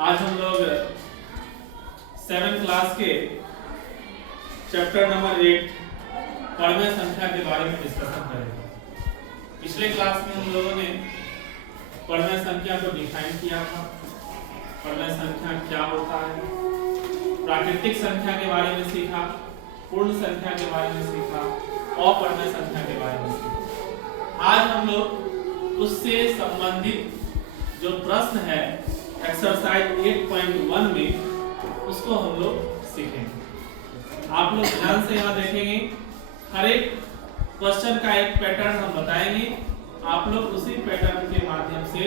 आज हम लोग 7th क्लास के चैप्टर नंबर 8 पढ़वे संख्या के बारे में डिस्कशन करेंगे। पिछले क्लास में हम लोगों ने पढ़वे संख्या को डिफाइन किया था, पढ़वे संख्या क्या होता है, प्राकृतिक संख्या के बारे में सीखा, पूर्ण संख्या के बारे में सीखा, अपढ़वे संख्या के बारे में सीखा। आज हम लोग उससे संबंधित जो प्रश्न है एक्सरसाइज 8.1 में उसको हम लोग सीखेंगे। आप लोग ध्यान से यहाँ देखेंगे, हर एक क्वेश्चन का एक पैटर्न हम बताएंगे, आप लोग उसी पैटर्न के माध्यम से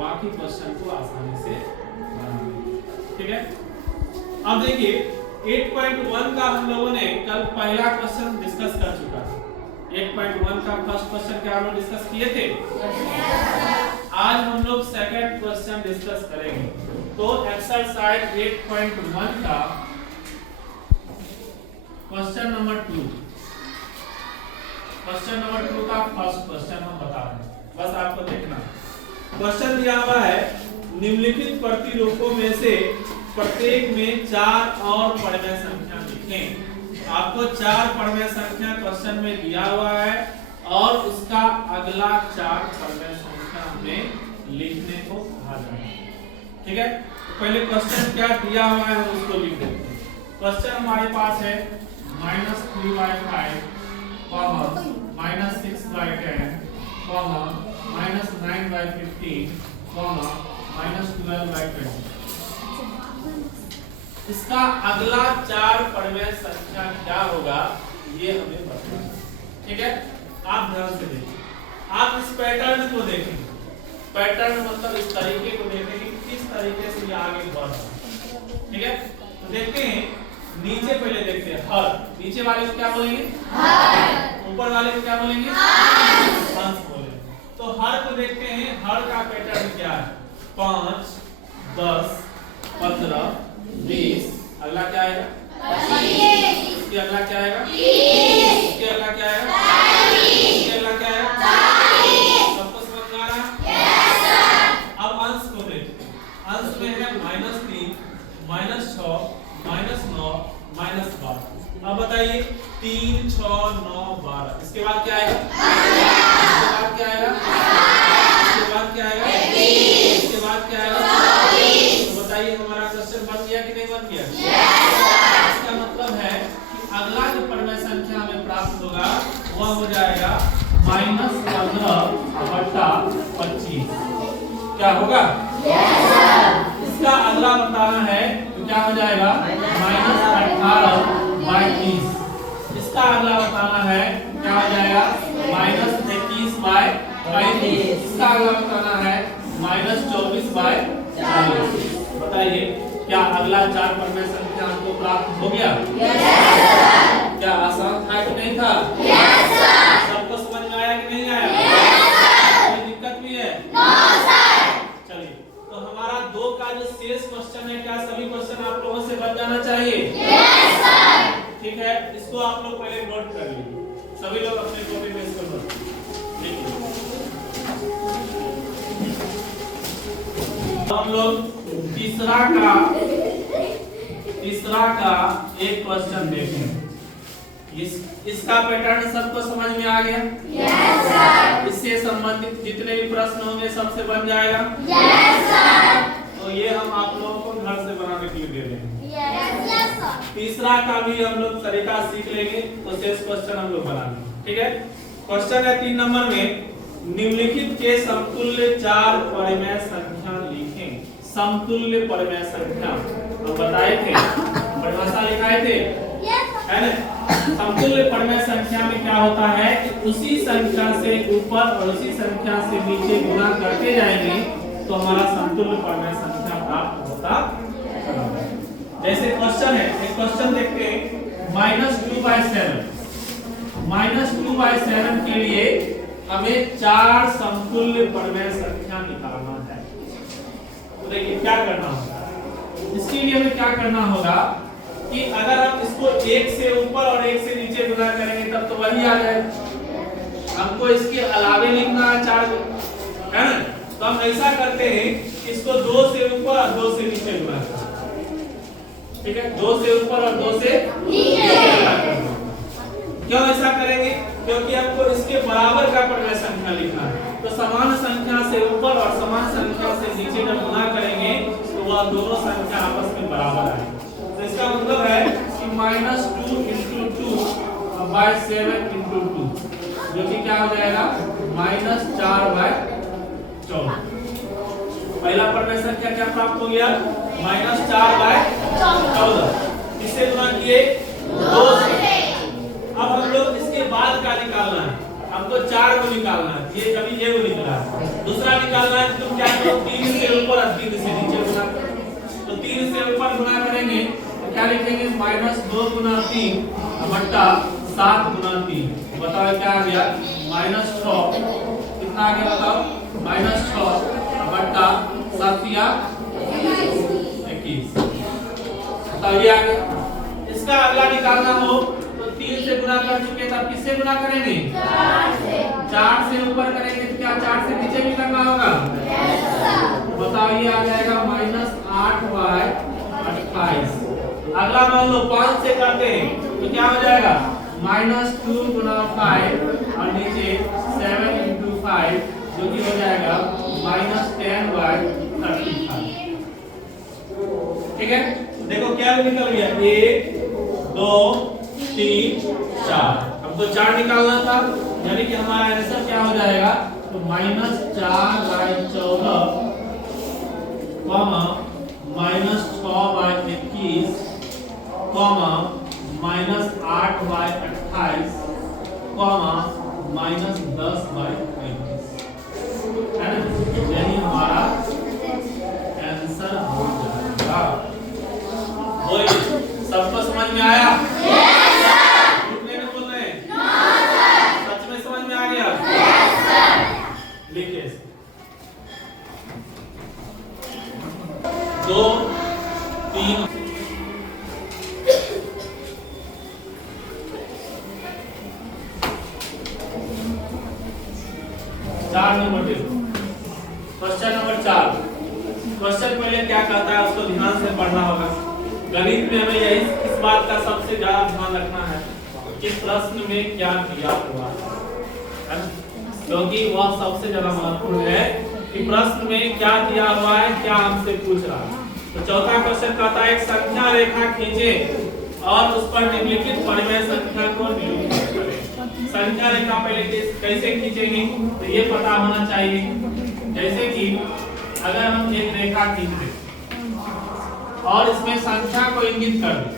बाकी क्वेश्चन को आसानी से बनाएंगे। ठीक है, अब देखिए 8.1 का हम लोगों ने कल पहला क्वेश्चन डिस्कस कर चुका था। 8.1 का फर्स्ट क्वेश्चन क्या हम लोग डिस्कस किए थे। आज हम लोग सेकंड क्वेश्चन डिस्कस करेंगे। तो एक्सरसाइज 8.1 का क्वेश्चन नंबर 2 का फर्स्ट क्वेश्चन हम बता रहे हैं, बस आपको देखना। क्वेश्चन दिया हुआ है, निम्नलिखित प्रतिरूपों में से प्रत्येक में 4 और पढ़वे संख्या लिखें। आपको 4 पढ़वे संख्या क्वेश्चन में दिया हुआ है और उसका अगला 4 पढ़वे संख्या में लिखने को कहा जा रहा है। ठीक है, तो पहले क्वेश्चन क्या दिया हुआ है उसको लिख देते हैं। क्वेश्चन हमारे पास है -3/5, -6/10, -9/15, -12/20। इसका अगला 4 पढ़वे संख्या क्या होगा ये हमें बताना है। ठीक है, आप ध्यान से देखिए, आप इस पैटर्न को देखेंगे। पैटर्न मतलब इस तरीके को देखेंगे किस तरीके से ये आगे बढ़ रहा है। ठीक है, तो देखते हैं, नीचे पहले देखते हैं हर। नीचे वाले को क्या बोलेंगे? हर। ऊपर वाले को क्या बोलेंगे? हंस बोलेंगे। तो हर को देखते हैं, हर का पैटर्न क्या है? 5, 10, 15, 20। अगला क्या आएगा? 25। इसके अगला क्या आएगा? 30। इसके अगला क्या आएगा? 40। इसके अगला क्या आएगा? 40। सबको समझ में आ रहा है? Yes sir. अब अंश को देखते हैं। अंश में है -3, -6, -9, -12। अब बताइए 3, 6, 9, 12। इसके बाद क्या आएगा? इसके बाद क्या आएगा? इसके बाद क्या आएगा? इसके बाद क्या आएगा? तो बताइए हमारा क्वेश्चन बन गया कि नहीं बन गया? इसका मतलब है कि अगला जो पढ़वे संख्या हमें प्राप्त होगा वह हो जाएगा -15/25। क्या होगा? इसका अगला बताना है तो क्या हो जाएगा? -18/30। इसका अगला बताना है क्या हो जाएगा? -21/35। इसका अगला बताना है -24/40। बताइए क्या अगला 4 पढ़वे संख्या हमको प्राप्त हो गया? क्या आसान था कि नहीं था? सबको समझ में आया कि नहीं आया? कोई दिक्कत भी है? चलिए, तो हमारा 2 का जो शेष क्वेश्चन है, क्या सभी क्वेश्चन आप लोगों से बन जाना चाहिए? ठीक है, इसको आप लोग पहले नोट कर लीजिए। सभी लोग अपने कॉपी में इसको नोट लिखिए। हम लोग तीसरा का एक क्वेश्चन देखें। इसका पैटर्न सबको समझ में आ गया? Yes sir. इससे संबंधित जितने भी प्रश्न होंगे सबसे बन जाएगा? Yes sir. तो ये हम आप लोगों को घर से बनाने के लिए दे रहे हैं। Yes sir. तीसरा का भी हम लोग तरीका सीख लेंगे तो शेष क्वेश्चन हम लोग बनाएंगे। ठीक है, क्वेश्चन है 3 नंबर में, निम्नलिखित के समतुल्य 4 पढ़वे संख्या लिखें। समतुल्य पढ़वे संख्या हम बताए थे, परिभाषा लिखाए थे, है ना? समतुल्य पढ़वे संख्या में क्या होता है कि उसी संख्या से ऊपर और उसी संख्या से नीचे गुणा करते जाएंगे तो हमारा समतुल्य पढ़वे संख्या प्राप्त होता है। जैसे क्वेश्चन है, एक क्वेश्चन देखते हैं, -2/7 के लिए हमें 4 समतुल्य पढ़वे संख्या निकालना है। तो देखिए क्या करना होगा, इसके लिए हमें क्या करना होगा कि अगर हम इसको 1 से ऊपर और 1 से नीचे गुणा करेंगे तब तो वही आ जाएगा। हमको इसके अलावे लिखना है 4 है ना, तो हम ऐसा करते हैं, इसको 2 से ऊपर और 2 से नीचे गुणा करना, ठीक है, 2 से ऊपर और 2 से नीचे। क्यों ऐसा करेंगे? क्योंकि आपको इसके बराबर का परिमेय संख्या लिखना है। तो समान संख्या से ऊपर और समान संख्या से नीचे जब गुणा करेंगे तो वह दोनों संख्या आपस में बराबर आएगी। तो इसका मतलब है कि -2 × 2/7 × 2, जो कि क्या हो जाएगा -4/14। पहला परिमेय संख्या क्या प्राप्त हो गया? -4/14। किससे गुणा किए? 2 से। अब हम लोग इसके बाद का निकालना है। हमको 4 को निकालना है, ये कभी ये को निकला है। दूसरा निकालना है, तुम क्या करो 3 से ऊपर और 3 से नीचे गुणा करो। तो 3 से ऊपर गुणा करेंगे तो क्या लिखेंगे? -2 × 3 बट्टा 7 × 3। बताओ क्या आ गया? -6। कितना आ गया बताओ? -6 बट्टा 7 या 21। बताओ ये आ गया। इसका अगला निकालना हो 3 से गुणा कर चुके, तब किससे गुणा करेंगे? 4 से ऊपर करेंगे तो क्या 4 से नीचे भी करना होगा? बताओ ये आ जाएगा -8/28। अगला मान लो 5 से करते हैं तो क्या हो जाएगा? -2 × 5 और नीचे 7 × 5, जो कि हो जाएगा -10/35। ठीक है, देखो क्या निकल गया? 1 2 3 4। हमको 4 निकालना था, यानी कि हमारा आंसर क्या हो जाएगा? तो -4/14, -6/21, -8/28, -10/35 है ना? यही हमारा आंसर हो जाएगा। बोलिए, सबको समझ में आया? लिखिए 2 3 4 नंबर देखो। Question number 4। क्वेश्चन पहले क्या कहता है उसको ध्यान से पढ़ना होगा। गणित में हमें यही इस बात का सबसे ज्यादा ध्यान रखना है कि प्रश्न में क्या दिया हुआ है, क्योंकि वह सबसे ज्यादा महत्वपूर्ण है कि प्रश्न में क्या दिया हुआ है, क्या हमसे पूछ रहा है। तो चौथा क्वेश्चन कहता है एक संख्या रेखा खींचे और उस पर निम्नलिखित परिमेय संख्या को निरूपित करें। संख्या रेखा पहले कैसे खींचेंगे तो ये पता होना चाहिए। जैसे कि अगर हम एक रेखा खींच दें और इसमें संख्या को इंगित कर दें।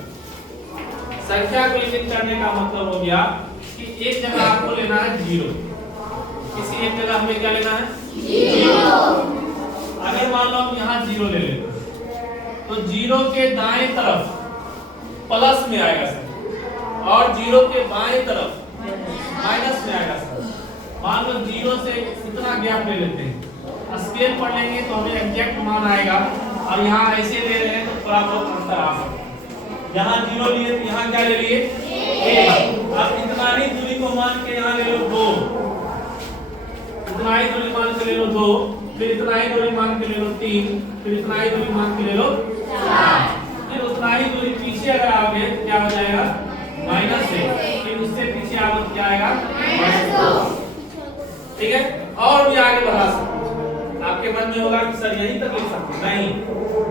संख्या को इंगित करने का मतलब हो गया कि एक जगह आपको लेना है 0, किसी एक जगह हमें क्या लेना है? 0। अगर मान लो हम यहाँ 0 ले लेते हैं तो 0 के दाएं तरफ प्लस में आएगा सर, और 0 के बाएं तरफ माइनस में आएगा सर। मान लो 0 से इतना गैप ले लेते हैं, स्केल पढ़ लेंगे तो हमें एग्जैक्ट मान आएगा, और यहाँ ऐसे ले रहे हैं तो थोड़ा बहुत अंतर आ सकता है। यहाँ 0 लिए तो यहाँ क्या ले लिए? 1। अब इतना ही दूरी को मान के यहाँ ले लो 2, इतना ही दूरी मान के ले लो 2, फिर इतना ही दूरी मान के ले लो 3, फिर इतना ही दूरी मान के ले लो 4, फिर उतना ही दूरी पीछे अगर आओगे तो क्या हो जाएगा? -1। फिर उससे पीछे आओगे तो क्या आएगा? -2। ठीक है, और भी आगे बढ़ा सकते। आपके मन में होगा कि सर यहीं तक लिख सकते हैं, नहीं,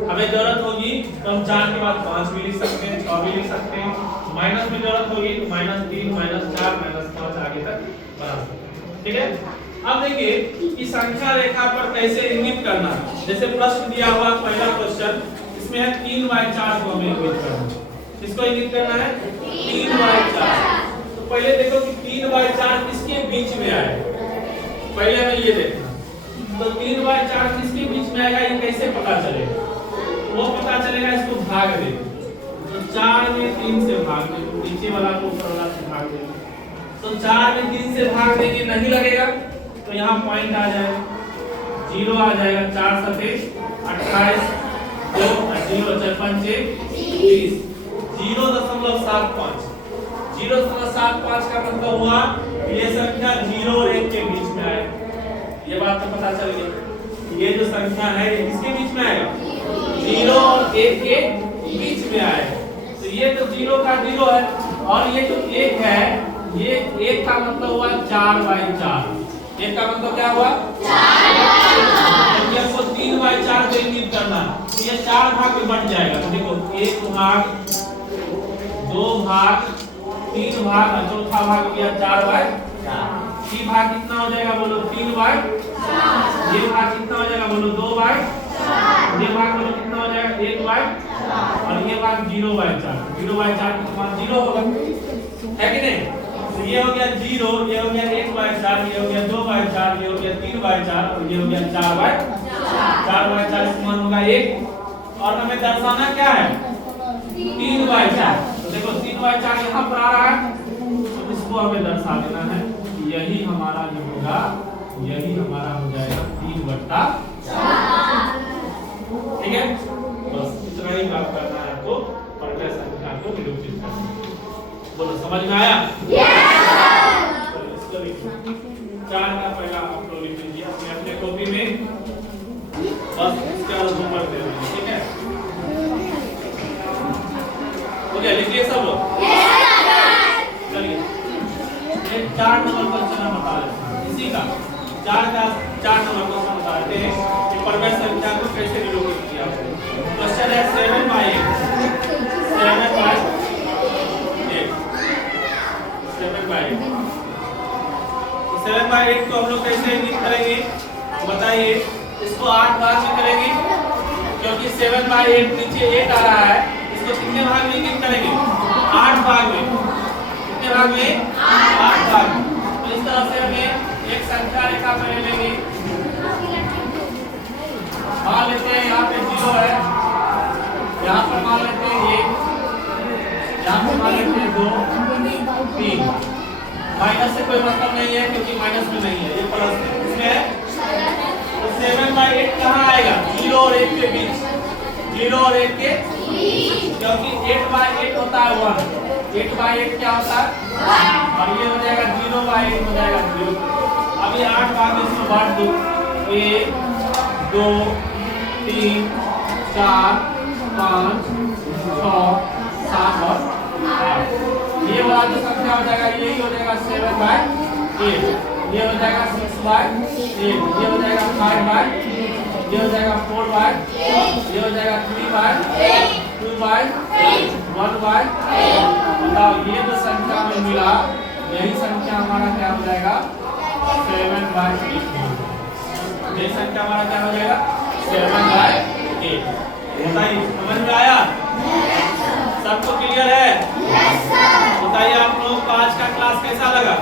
हमें जरूरत होगी तो हम 4 के बाद 5 भी लिख सकते हैं, 6 भी लिख सकते हैं, माइनस में जरूरत होगी तो -3, -4, -5 आगे तक बढ़ा सकते हैं। ठीक है, अब देखिए कि संख्या रेखा पर कैसे इंगित करना है। जैसे प्रश्न दिया हुआ पहला क्वेश्चन, इसमें है 3/4 को हमें इंगित करना है। किसको इंगित करना है? 3/4। तो पहले देखो कि 3/4 किसके बीच में आए, पहले हमें ये देखना। तो 3/4 किसके बीच में आएगा, ये कैसे पता चलेगा? वो पता चलेगा, इसको भाग दे। तो 4 में 3 से भाग दे, नीचे वाला को ऊपर वाला से भाग दे। तो 4 में 3 से भाग देंगे, नहीं लगेगा तो यहाँ पॉइंट आ जाएगा, 0 आ जाएगा। 4 7 28, 2 0 4 5 30, 0.75। 0.75 का मतलब हुआ ये संख्या 0 और 1 के बीच में आएगा। ये बात तो पता चल गई। ये जो संख्या है ये किसके बीच में आएगा? और एक के बीच में आएगा। तो ये तो 0 का 0 है और ये जो 1 है ये 1 का मतलब हुआ 4/4। 1 का मतलब क्या हुआ 4/4। ये हमको 3/4 को इंगित करना है। तो ये 4 भाग में बंट जाएगा। तो देखो 1 भाग 2 भाग 3 भाग और चौथा भाग हो गया 4/4। ये भाग कितना हो जाएगा बोलो 3/4। ये भाग कितना हो जाएगा बोलो 2/4। ये भाग बोलो कितना हो जाएगा 1/4 और ये भाग 0/4। 0/4 का मान 0 होगा है कि नहीं। तो ये हो गया 0, ये हो गया 1/4, ये हो गया 2/4, ये हो गया 3/4 और ये हो गया 4/4। 4/4 इसका मान होगा 1 और हमें दर्शाना क्या है 3/4। तो देखो 3/4 यहाँ पर आ रहा है तो इसको हमें दर्शा देना है। यही हमारा जो होगा यही हमारा हो जाएगा 3/4। ठीक है बस इतना ही बात करना है आपको परिमेय संख्या को निरूपित करना। बोलो समझ में आया? इसको लिखो 4 का पहला आप लोग लिख लीजिए अपने अपने कॉपी में। बस इसके बाद होमवर्क दे देंगे ठीक है। हो गया लिखिए सब लोग। चलिए 4 नंबर क्वेश्चन हम बता रहे हैं इसी का 4 नंबर क्वेश्चन बता रहे हैं कि परिमेय संख्या को कैसे निरूपित किया। क्वेश्चन है 7/8 7/8 को हम लोग कैसे इंगित करेंगे बताइए। इसको 8 भाग में करेंगे क्योंकि 7/8 नीचे 8 आ रहा है। इसको कितने भाग में इंगित करेंगे 8 भाग में। कितने भाग में 8 भाग में। तो इस तरह से हमें एक संख्या रेखा पहले लेंगे। मान लेते हैं यहाँ पे 0 है, यहाँ पर मान लेते हैं 1, यहाँ पर मान लेते हैं 2 3। माइनस से कोई मतलब नहीं है क्योंकि माइनस में नहीं है ये प्लस है इसमें है। तो 7/8 कहाँ आएगा 0 और 1 के बीच। 0 और 1 के क्योंकि 8/8 होता है 1। 8/8 क्या होता है और ये हो जाएगा 0/8 हो जाएगा 0। अब ये 8 भाग में इसको बांट दो 1 2 3 4 5 6 7 और 8। ये वाला जो संख्या हो जाएगा यही हो जाएगा 7/8। ये हो जाएगा 6/8। ये हो जाएगा 5/8। ये हो जाएगा 4/8। ये हो जाएगा 3/8 2/8 1/8। बताओ ये जो संख्या में मिला यही संख्या हमारा क्या हो जाएगा 7/8। ये संख्या हमारा क्या हो जाएगा 7/8। बताइए समझ में आया सबको क्लियर है? बताइए आप लोगों को आज का क्लास कैसा लगा?